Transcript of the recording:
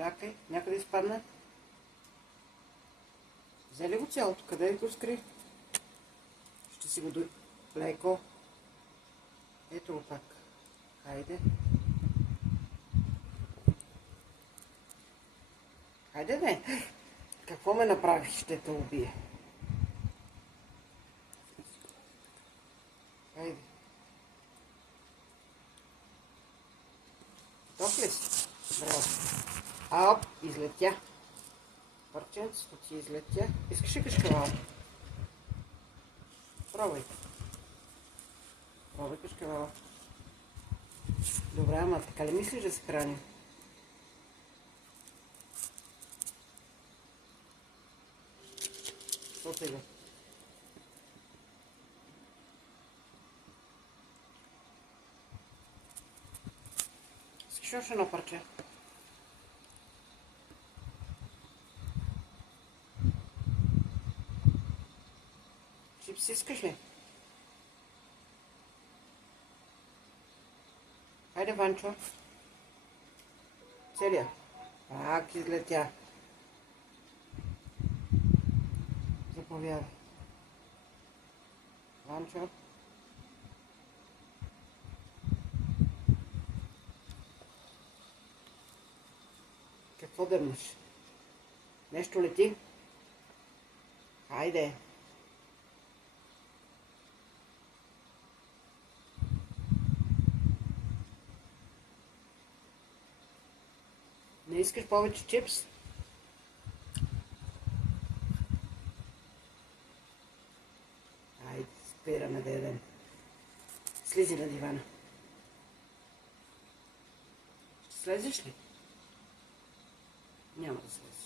Чакай, някъде изпадна. Взе ли го цялото? Къде го скри? Ще си го леко. Ето го пак. Хайде. Хайде, не. Какво ме направи? Ще те убие. Хайде. Готов ли си? Браво. Оп, излетя. Парченцето ти излетя. Искаш ли кашкавал? Пробвай. Пробвай кашкавала. Добре, ама така ли мислиш да се храним? Що сега? Искаш още едно парче? Чипс искаш ли? Хайде, Ванчо. Целия. Пак излетя. Заповядай. Ванчо. Какво дърнеш? Нещо лети? Хайде. Не искаш повече чипс? Айде, спираме да ядем. Слизи на дивана. Ще слезеш ли? Няма да слезеш.